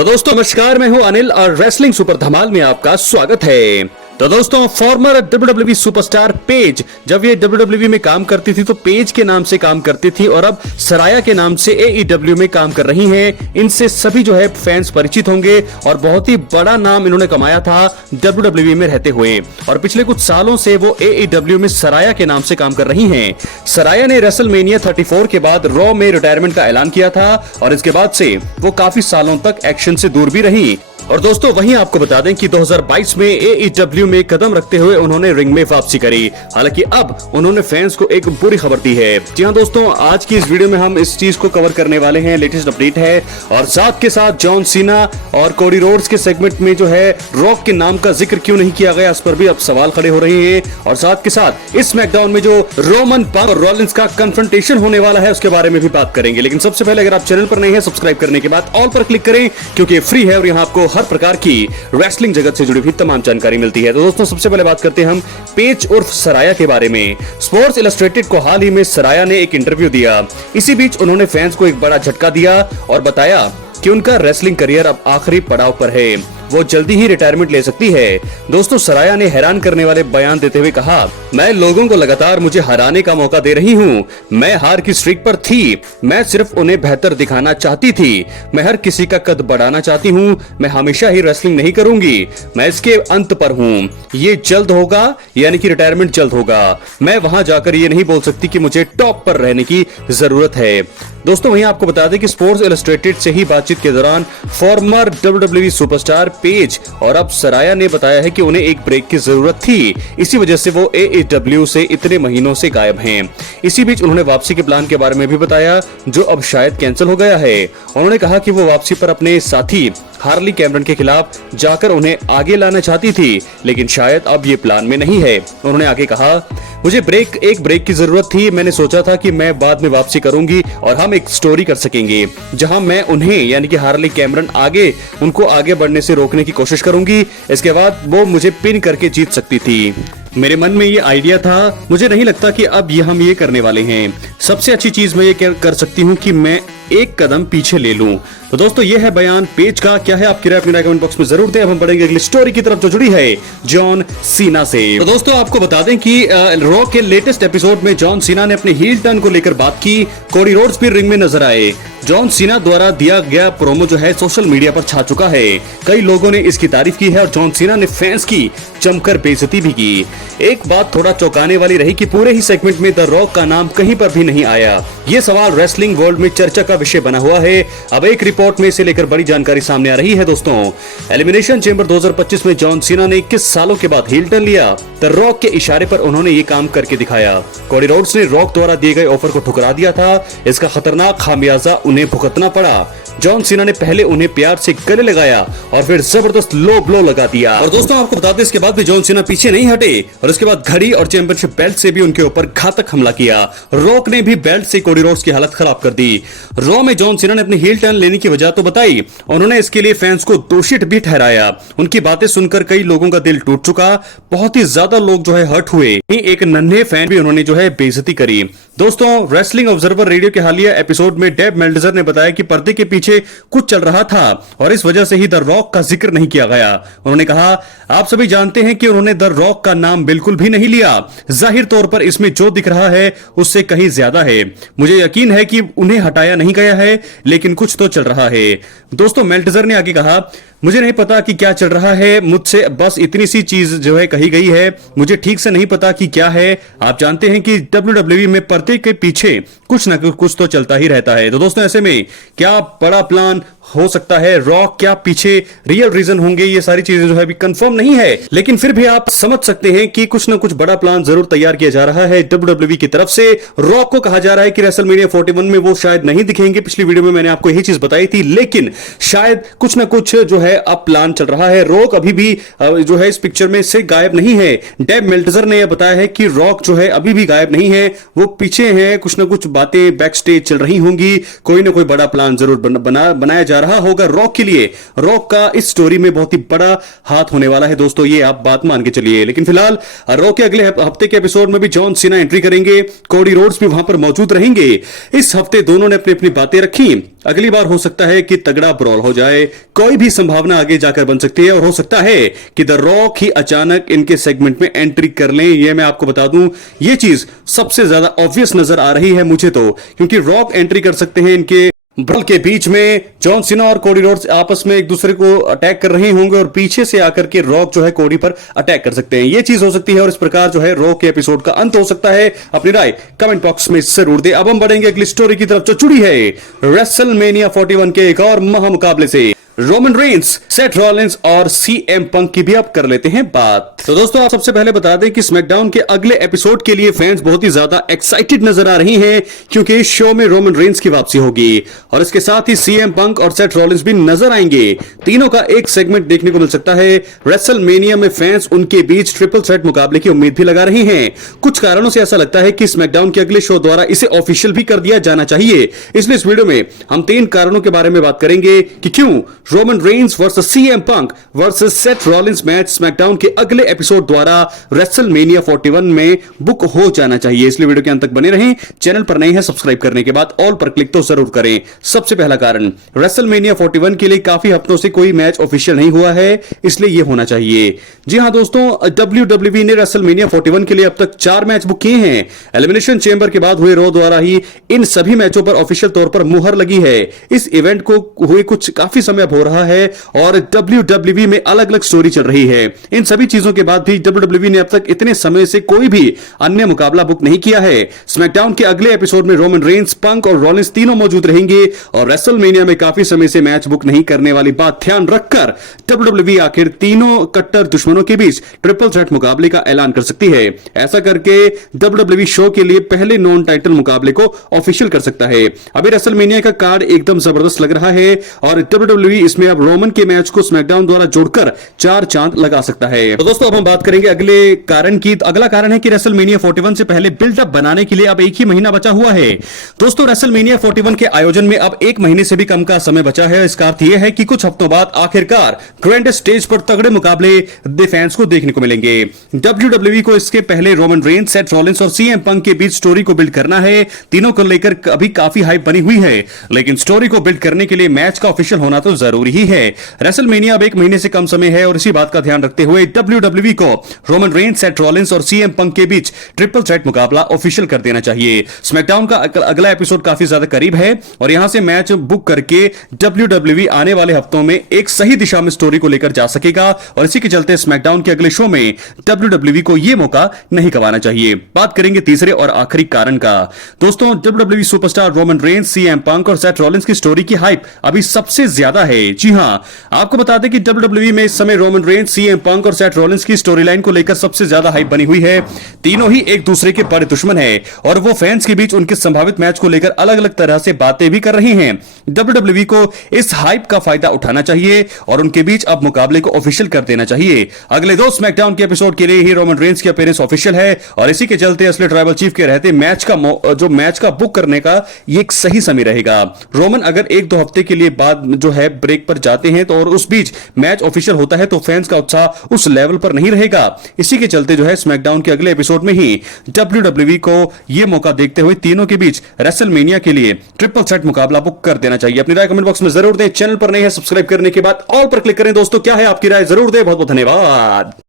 तो दोस्तों नमस्कार, मैं हूं अनिल और रेसलिंग सुपर धमाल में आपका स्वागत है। तो दोस्तों फॉर्मर WWE सुपरस्टार पेज, जब ये WWE में काम करती थी तो पेज के नाम से काम करती थी और अब सराया के नाम से AEW में काम कर रही हैं। इनसे सभी जो है फैंस परिचित होंगे और बहुत ही बड़ा नाम इन्होंने कमाया था WWE में रहते हुए, और पिछले कुछ सालों से वो AEW में सराया के नाम से काम कर रही हैं। सराया ने रेसलमेनिया 34 के बाद रॉ में रिटायरमेंट का ऐलान किया था और इसके बाद से वो काफी सालों तक एक्शन से दूर भी रही। और दोस्तों वहीं आपको बता दें कि 2022 में AEW में कदम रखते हुए उन्होंने रिंग में वापसी करी। हालांकि अब उन्होंने फैंस को एक बुरी खबर दी है। जी हां दोस्तों, आज की इस वीडियो में हम इस चीज को कवर करने वाले हैं, लेटेस्ट अपडेट है, और साथ के साथ जॉन सीना और कोडी रोड्स के सेगमेंट में जो है रॉक के नाम का जिक्र क्यों नहीं किया गया, इस पर भी अब सवाल खड़े हो रहे हैं। और साथ के साथ इस स्मैकडाउन में जो रोमन पंक और रॉलिंस का कन्फ्रंटेशन होने वाला है उसके बारे में भी बात करेंगे। लेकिन सबसे पहले अगर आप चैनल पर नए हैं, सब्सक्राइब करने के बाद ऑल पर क्लिक करें, क्योंकि फ्री है और यहाँ आपको हर प्रकार की रेसलिंग जगत से जुड़ी हुई तमाम जानकारी मिलती है। तो दोस्तों सबसे पहले बात करते हैं हम पेज उर्फ सराया के बारे में। स्पोर्ट्स इलस्ट्रेटेड को हाल ही में सराया ने एक इंटरव्यू दिया। इसी बीच उन्होंने फैंस को एक बड़ा झटका दिया और बताया कि उनका रेसलिंग करियर अब आखिरी पड़ाव पर है, वो जल्दी ही रिटायरमेंट ले सकती है। दोस्तों सराया ने हैरान करने वाले बयान देते हुए कहा, मैं लोगों को लगातार मुझे हराने का मौका दे रही हूँ। मैं हार की स्ट्रीक पर थी, मैं सिर्फ उन्हें बेहतर दिखाना चाहती थी। मैं हर किसी का कद बढ़ाना चाहती हूँ। मैं हमेशा ही रेसलिंग नहीं करूंगी। मैं इसके अंत पर हूँ। ये जल्द होगा, यानी कि रिटायरमेंट जल्द होगा। मैं वहां जाकर ये नहीं बोल सकती कि मुझे टॉप पर रहने की जरूरत है। दोस्तों वहीं आपको बता दें कि स्पोर्ट्स इलस्ट्रेटेड से ही बातचीत के दौरान फॉर्मर WWE सुपरस्टार पेज और अब सराया ने बताया है कि उन्हें एक ब्रेक की जरूरत थी। इसी वजह से वो AEW से इतने महीनों से गायब हैं। इसी बीच उन्होंने वापसी के प्लान के बारे में भी बताया, जो अब शायद कैंसिल हो गया है। उन्होंने कहा कि वो वापसी पर अपने साथी हार्ली कैमरन के खिलाफ जाकर उन्हें आगे लाना चाहती थी, लेकिन शायद अब ये प्लान में नहीं है। उन्होंने आगे कहा, मुझे एक ब्रेक की जरूरत थी। मैंने सोचा था कि मैं बाद में वापसी करूंगी और हम एक स्टोरी कर सकेंगे जहां मैं उन्हें, यानी कि हार्ली कैमरन उनको आगे बढ़ने से रोकने की कोशिश करूंगी। इसके बाद वो मुझे पिन करके जीत सकती थी। मेरे मन में ये आइडिया था। मुझे नहीं लगता कि अब हम ये करने वाले हैं। सबसे अच्छी चीज मैं ये कर सकती हूँ कि मैं एक कदम पीछे ले लूं। तो दोस्तों ये है बयान पेज का। क्या है आपकी राय, अपनी राय कमेंट बॉक्स में जरूर दें। अब हम बढ़ेंगे अगली स्टोरी की तरफ जो जुड़ी है जॉन सीना से। तो दोस्तों आपको बता दें कि रॉ के लेटेस्ट एपिसोड में जॉन सीना ने अपने हील टर्न को लेकर बात की। कोडी रोड्स भी रिंग में नजर आए। जॉन सीना द्वारा दिया गया प्रोमो जो है सोशल मीडिया पर छा चुका है। कई लोगों ने इसकी तारीफ की है और जॉन सीना ने फैंस की जमकर बेइज्जती भी की। एक बात थोड़ा चौंकाने वाली रही कि पूरे ही सेगमेंट में द रॉक का नाम कहीं पर भी नहीं आया। ये सवाल रेसलिंग वर्ल्ड में चर्चा का विषय बना हुआ है। अब एक रिपोर्ट में इसे लेकर बड़ी जानकारी सामने आ रही है। दोस्तों एलिमिनेशन चेंबर 2025 में जॉन सीना ने 21 सालों के बाद हील टर्न लिया। द रॉक के इशारे पर उन्होंने ये काम करके दिखाया। कोडी रोड्स ने रॉक द्वारा दिए गए ऑफर को ठुकरा दिया था। इसका खतरनाक खामियाजा उन्हें भुगतना पड़ा। जॉन सीना ने पहले उन्हें प्यार से गले लगाया और फिर जबरदस्त लो ब्लो लगा दिया। और दोस्तों आपको बता दें इसके बाद भी जॉन सीना पीछे नहीं हटे और इसके बाद घड़ी और चैंपियनशिप बेल्ट से भी उनके ऊपर घातक हमला किया। रॉक ने भी बेल्ट से कोडी रोड्स की हालत खराब कर दी। रॉ में जॉन सीना ने अपनी हील टर्न लेने की वजह तो बताई, उन्होंने इसके लिए फैंस को दोषी भी ठहराया। उनकी बातें सुनकर कई लोगों का दिल टूट चुका। बहुत ही ज्यादा लोग जो है हर्ट हुए। एक नन्हे फैन भी उन्होंने जो है बेइज्जती करी। दोस्तों रेसलिंग ऑब्जर्वर रेडियो के हालिया एपिसोड में डेव मेल्टजर ने बताया कि पर्दे के पीछे कुछ चल रहा था और इस वजह से ही द रॉक का जिक्र नहीं किया गया। उन्होंने कहा, आप सभी जानते हैं कि उन्होंने द रॉक का नाम बिल्कुल भी नहीं लिया। जाहिर तौर पर इसमें जो दिख रहा है उससे कहीं ज्यादा है। मुझे यकीन है कि उन्हें हटाया नहीं गया है, लेकिन कुछ तो चल रहा है। दोस्तों मेल्टजर ने आगे कहा, मुझे नहीं पता कि क्या चल रहा है। मुझसे बस इतनी सी चीज जो है कही गई है। मुझे ठीक से नहीं पता कि क्या है। आप जानते हैं कि WWE में पर्दे के पीछे कुछ ना कुछ तो चलता ही रहता है। तो दोस्तों ऐसे में क्या बड़ा प्लान हो सकता है, रॉक क्या पीछे रियल रीजन होंगे, ये सारी चीजें जो है अभी कंफर्म नहीं है, लेकिन फिर भी आप समझ सकते हैं कि कुछ ना कुछ बड़ा प्लान जरूर तैयार किया जा रहा है WWE की तरफ से। रॉक को कहा जा रहा है कि रेसलमेनिया 41 में वो शायद नहीं दिखेंगे। पिछली वीडियो में मैंने आपको यही चीज बताई थी, लेकिन शायद कुछ ना कुछ जो है अब प्लान चल रहा है। रॉक अभी भी जो है इस पिक्चर में से गायब नहीं है। डेव मेल्टजर ने यह बताया है कि रॉक जो है अभी भी गायब नहीं है, वो पीछे है। कुछ ना कुछ बातें बैक स्टेज चल रही होंगी। कोई ना कोई बड़ा प्लान जरूर बनाया जा रहा होगा रॉक के लिए। रॉक का इस स्टोरी में बहुत ही बड़ा हाथ होने वाला है दोस्तों, ये आप बात मान के चलिए। लेकिन फिलहाल रॉक के अगले हफ्ते के एपिसोड में भी जॉन सीना एंट्री करेंगे, कोडी रोड्स भी वहां पर मौजूद रहेंगे। इस हफ्ते दोनों ने अपनी अपनी बातें रखी। अगली बार हो सकता है कि तगड़ा ब्रॉल हो जाए, कोई भी संभावना आगे जाकर बन सकती है, और हो सकता है कि द रॉक ही अचानक इनके सेगमेंट में एंट्री कर लें। यह मैं आपको बता दूं, यह चीज सबसे ज्यादा ऑब्वियस नजर आ रही है मुझे तो, क्योंकि रॉक एंट्री कर सकते हैं इनके ब्रॉल के बीच में। जॉन सीना और कोडी रोड्स आपस में एक दूसरे को अटैक कर रहे होंगे और पीछे से आकर के रॉक जो है कोडी पर अटैक कर सकते हैं। यह चीज हो सकती है और इस प्रकार जो है रॉक के एपिसोड का अंत हो सकता है। अपनी राय कमेंट बॉक्स में जरूर दे। अब हम बढ़ेंगे अगली स्टोरी की तरफ जो जुड़ी है रेसलमेनिया 41 के एक और महामुकाबले से। रोमन रेंस, सेथ रॉलिंस और सीएम पंक की भी अब कर लेते हैं बात। तो दोस्तों आप सबसे पहले बता दें कि स्मैकडाउन के अगले एपिसोड के लिए फैंस बहुत ही ज्यादा एक्साइटेड नजर आ रही हैं, क्योंकि इस शो में रोमन रेंस की वापसी होगी और इसके साथ ही सीएम पंक और सेथ रॉलिंस भी नजर आएंगे। तीनों का एक सेगमेंट देखने को मिल सकता है। रेसलमेनिया में फैंस उनके बीच ट्रिपल थ्रेट मुकाबले की उम्मीद भी लगा रहे हैं। कुछ कारणों से ऐसा लगता है कि स्मैकडाउन के अगले शो द्वारा इसे ऑफिशियल भी कर दिया जाना चाहिए। इसलिए इस वीडियो में हम 3 कारणों के बारे में बात करेंगे कि क्यों Roman Reigns versus CM Punk versus Seth Rollins match SmackDown के अगले एपिसोड द्वारा रेसलमेनिया 41 में बुक हो जाना चाहिए। इसलिए वीडियो के अंत तक बने रहें। चैनल पर नए हैं सब्सक्राइब करने के बाद ऑल पर क्लिक तो जरूर करें। सबसे पहला कारण, रेसलमेनिया 41 के लिए काफी हफ्तों से कोई मैच ऑफिशियल नहीं हुआ है, इसलिए यह होना चाहिए। जी हां दोस्तों, WWE ने रेसलमेनिया 41 के लिए अब तक 4 मैच बुक किए हैं। एलिमिनेशन चेंबर के बाद हुए रॉ द्वारा ही इन सभी मैचों पर ऑफिशियल तौर पर मुहर लगी है। इस इवेंट को हुए कुछ काफी समय हो रहा है और WWE में अलग अलग स्टोरी चल रही है। इन सभी चीजों के बाद भी WWE ने अब तक इतने समय से कोई भी अन्य मुकाबला बुक नहीं किया है। स्मैकडाउन के अगले एपिसोड में रोमन रेंस, पंक और रॉलिंस तीनों मौजूद रहेंगे और रेसलमेनिया में काफी समय से मैच बुक नहीं करने वाली बात ध्यान रखकर WWE आखिर तीनों कट्टर दुश्मनों के बीच ट्रिपल थ्रेट मुकाबले का ऐलान कर सकती है। ऐसा करके WWE शो के लिए पहले नॉन टाइटल मुकाबले को ऑफिशियल कर सकता है। अभी रेसलमेनिया का कार्ड एकदम जबरदस्त लग रहा है और WWE इसमें अब रोमन के मैच को स्मैकडाउन द्वारा जोड़कर 4 चांद लगा सकता है। तो दोस्तों अब हम बात करेंगे अगले कारण की। तो अगला कारण है कि रेसलमेनिया 41 से पहले बिल्डअप बनाने के लिए अब 1 ही महीना बचा हुआ है। दोस्तों रेसलमेनिया 41 के आयोजन में अब 1 महीने से भी कम का समय बचा है। इसका अर्थ यह है कि कुछ हफ्तों बाद आखिरकार ग्रैंड स्टेज पर तगड़े मुकाबले फैंस को देखने को मिलेंगे। WWE को इसके पहले रोमन रेंस, सेथ रॉलिंस और सीएम पंक के बीच स्टोरी को बिल्ड करना है। तीनों को लेकर अभी काफी हाइप बनी हुई है, लेकिन स्टोरी को बिल्ड करने के लिए मैच का ऑफिशियल होना तो जरूरी ही है। रेसलमेनिया अब 1 महीने से कम समय है और इसी बात का ध्यान रखते हुए WWE को रोमन रेंस, सेथ रॉलिंस और सीएम पंक के बीच ट्रिपल थ्रेट मुकाबला ऑफिशियल कर देना चाहिए। स्मैकडाउन का अगला एपिसोड काफी ज्यादा करीब है और यहां से मैच बुक करके WWE आने वाले हफ्तों में एक सही दिशा में स्टोरी को लेकर जा सकेगा और इसी के चलते स्मैकडाउन के अगले शो में WWE को यह मौका नहीं गंवाना चाहिए। बात करेंगे तीसरे और आखिरी कारण का। दोस्तों WWE superstar Roman Reigns, CM Punk और सेथ रॉलिंस की स्टोरी की हाइप अभी सबसे ज्यादा है। जी हां, आपको बता दें कि WWE में इस समय रोमन रेंस, सीएम पंक और सेथ रॉलिंस की स्टोरी लाइन को लेकर सबसे ज्यादा हाइप बनी हुई है। तीनों ही एक दूसरे के बड़े दुश्मन है और वो फैंस के बीच उनके संभावित मैच को लेकर अलग अलग तरह से बातें भी कर रही हैं। WWE को इस हाइप का फायदा उठाना चाहिए और उनके बीच अब मुकाबले को ऑफिशियल कर देना चाहिए। अगले 2 स्मैकडाउन के एपिसोड के लिए ही रोमन रेंस की अपीयरेंस ऑफिशियल है और इसी के चलते असली ट्राइबल चीफ के रहते मैच का बुक करने का ये एक सही समय रहेगा। रोमन अगर 1-2 हफ्ते के लिए बाद जो है ब्रेक पर जाते हैं तो और उस बीच मैच ऑफिशियल होता है तो फैंस का उत्साह उस लेवल पर नहीं रहेगा। इसी के चलते जो है स्मैकडाउन के अगले एपिसोड में ही WWE को यह मौका देखते हुए तीनों के बीच रेसलमेनिया के लिए ट्रिपल थ्रेट मुकाबला बुक कर देना चाहिए। अपनी राय कमेंट बॉक्स में जरूर दें। चैनल पर नए हैं सब्सक्राइब करने के बाद ऑल पर क्लिक करें। दोस्तों क्या है आपकी राय, जरूर दें। बहुत बहुत धन्यवाद।